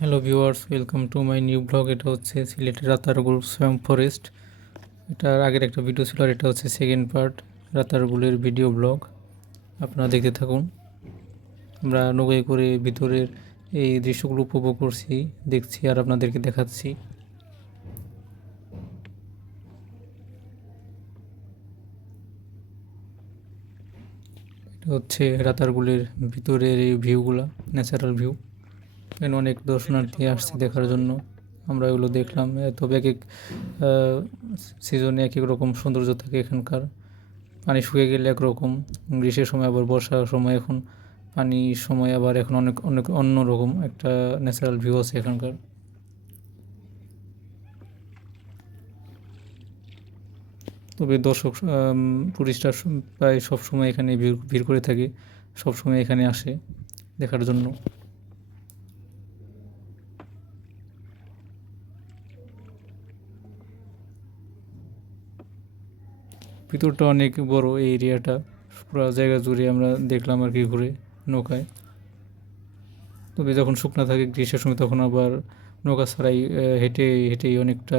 Hello viewers, welcome to my new blog. এটা হচ্ছে সিলেটের রাতারগুল সোয়াম্প ফরেস্ট। এটার আগের একটা ভিডিও ছিল, আর এটা হচ্ছে সেকেন্ড পার্ট রাতারগুলের ভিডিও ব্লগ। আপনারা দেখতে থাকুন। আমরা নৌকায় করে ভিতরের এই দৃশ্যগুলো উপভোগ করছি, দেখছি আর আপনাদেরকে দেখাচ্ছি। এটা হচ্ছে রাতারগুলের ভিতরের এই ভিউগুলা, ন্যাচারাল ভিউ। এখানে অনেক দর্শনার্থী আসছে দেখার জন্য। আমরা এগুলো দেখলাম। তবে এক এক সিজনে এক এক রকম সৌন্দর্য থাকে এখানকার। পানি শুকিয়ে গেলে একরকম, গ্রীষ্মের সময় আবার বর্ষার সময় এখন পানির সময় আবার এখন অনেক অনেক অন্য রকম একটা ন্যাচারাল ভিউ আছে এখানকার। তবে দর্শক টুরিস্টরা প্রায় সবসময় এখানে ভিড় করে থাকে, সবসময় এখানে আসে দেখার জন্য। ভিতরটা অনেক বড়, এই এরিয়াটা পুরো জায়গা জুড়ে আমরা দেখলাম আর কি ঘুরে নৌকায়। তবে যখন শুকনো থাকে গ্রীষ্মের সময়, তখন আবার নৌকা ছাড়াই হেঁটে হেঁটেই অনেকটা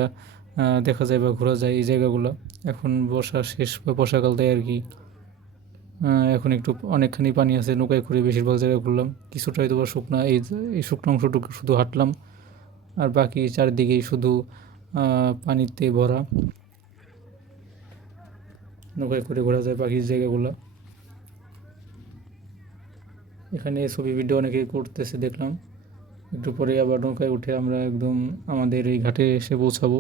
দেখা যায় বা ঘোরা যায় এই জায়গাগুলো। এখন বর্ষা শেষ বা বর্ষাকাল তাই আর কি এখন একটু অনেকখানি পানি আছে, নৌকায় করে বেশিরভাগ জায়গায় ঘুরলাম। কিছুটা হয়তো বা শুকনা, এই শুকনো অংশটুকু শুধু হাঁটলাম, আর বাকি চারদিকেই শুধু পানিতে ভরা। নৌকায় করে ঘোরা যায় বাকি জায়গাগুলো। এখানে ছবি ভিডিও অনেকে করতেছে দেখলাম। একটু পরে আবার নৌকায় উঠে আমরা একদম আমাদের এই ঘাটে এসে পৌঁছাবো।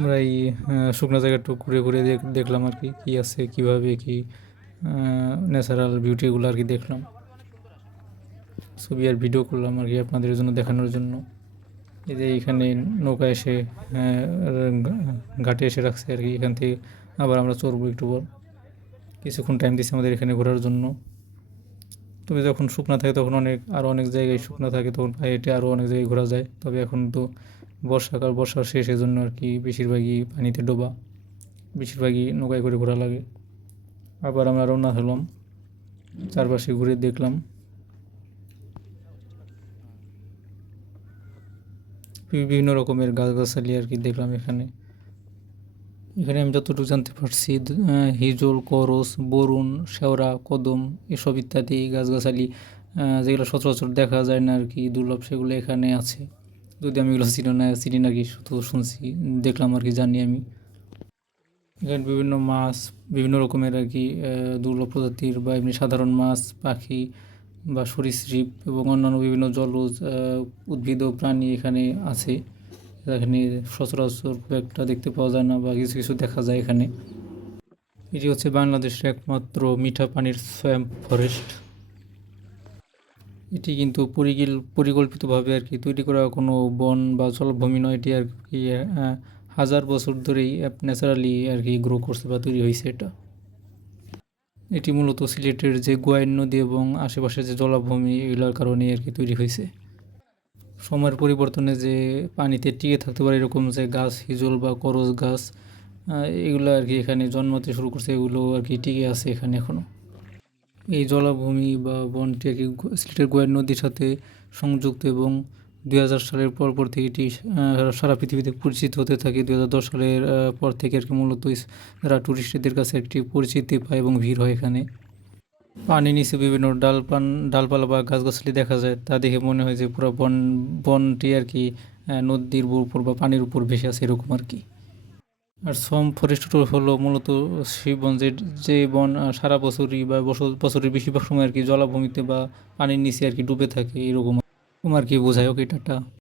আমরা এই শুকনো জায়গাটা ঘুরে ঘুরে দেখলাম আর কি কী আছে, কীভাবে কী ন্যাচারাল বিউটিগুলো আর কি দেখলাম। ছবি আর ভিডিও করলাম আর কি আপনাদের জন্য দেখানোর জন্য। এই যে এখানে নৌকা এসে ঘাটে এসে রাখছে আর কি। এখান থেকে আবার আমরা চড়বো একটু পর। কিছুক্ষণ টাইম দিচ্ছে আমাদের এখানে ঘোরার জন্য। তবে যখন শুকনো থাকে তখন আরও অনেক জায়গায় শুকনো থাকে, তখন পায়ে হেঁটে আরও অনেক জায়গায় ঘোরা যায়। তবে এখন তো বর্ষাকাল, বর্ষার শেষের জন্য আর কি বেশিরভাগই পানিতে ডোবা, বেশিরভাগই নৌকায় করে ঘোরা লাগে। আবার আমরা রওনা হলাম, চারপাশে ঘুরে দেখলাম। বিভিন্ন রকমের গাছগাছালি আর কি দেখলাম এখানে। এখানে আমি যতটুকু জানতে পারছি, হিজল, করস, বরুণ, শেওড়া, কদম এসব ইত্যাদি গাছগাছালি যেগুলো সচরাচর দেখা যায় না আর কি, দুর্লভ, সেগুলো এখানে আছে। যদি আমি এগুলো চিনি না কি, শুধু শুনছি, দেখলাম আর কি, জানি আমি। এখানে বিভিন্ন মাছ, বিভিন্ন রকমের আর কি দুর্লভ প্রজাতির বা এমনি সাধারণ মাছ, পাখি বা সরীসৃপ এবং অন্যান্য বিভিন্ন জলজ উদ্ভিদ ও প্রাণী এখানে আছে। এখানে সচরাচর খুব একটা দেখতে পাওয়া যায় না, বা কিছু কিছু দেখা যায় এখানে। এটি হচ্ছে বাংলাদেশের একমাত্র মিঠা পানির সোয়াম্প ফরেস্ট। এটি কিন্তু পরিকল্পিতভাবে আর কি তৈরি করা কোনো বন বা জলভূমি নয়। এটি আর কি হাজার বছর ধরেই ন্যাচারালি আর কি গ্রো করছে বা তৈরি হয়েছে এটা। এটি মূলত সিলেটের যে গোয়াইন নদী এবং আশেপাশে যে জলাভূমি, এগুলোর কারণেই আর কি তৈরি হয়েছে। সময়ের পরিবর্তনে যে পানিতে টিকে থাকতে পারে এরকম যে গাছ, হিজল বা করজ গাছ, এগুলো আর কি এখানে জন্মাতে শুরু করছে, এগুলো আর কি টিকে আছে এখানে এখনও। এই জলাভূমি বা বনটি আর কি সিলেটের গোয়াইন নদীর সাথে সংযুক্ত, এবং 2000 সালের পর থেকে এটি সারা পৃথিবীতে পরিচিত হতে থাকে। 2010 সালের পর থেকে আর কি মূলত যারা টুরিস্টদের কাছে একটি পরিচিতি পায় এবং ভিড় হয় এখানে। পানির নিচে বিভিন্ন ডালপালা বা গাছগাছালি দেখা যায়, তা দেখে মনে হয় যে পুরো বনটি আর কি নদীর উপর বা পানির উপর ভেসে আছে এরকম আর কি। আর সোয়াম্প ফরেস্ট হলো মূলত সেই বন যে বন সারা বছরই বা বছরের বেশিরভাগ সময় আর কি জলাভূমিতে বা পানির নিচে আর কি ডুবে থাকে, এরকম আর কি বোঝায়। ওকে, টাটা।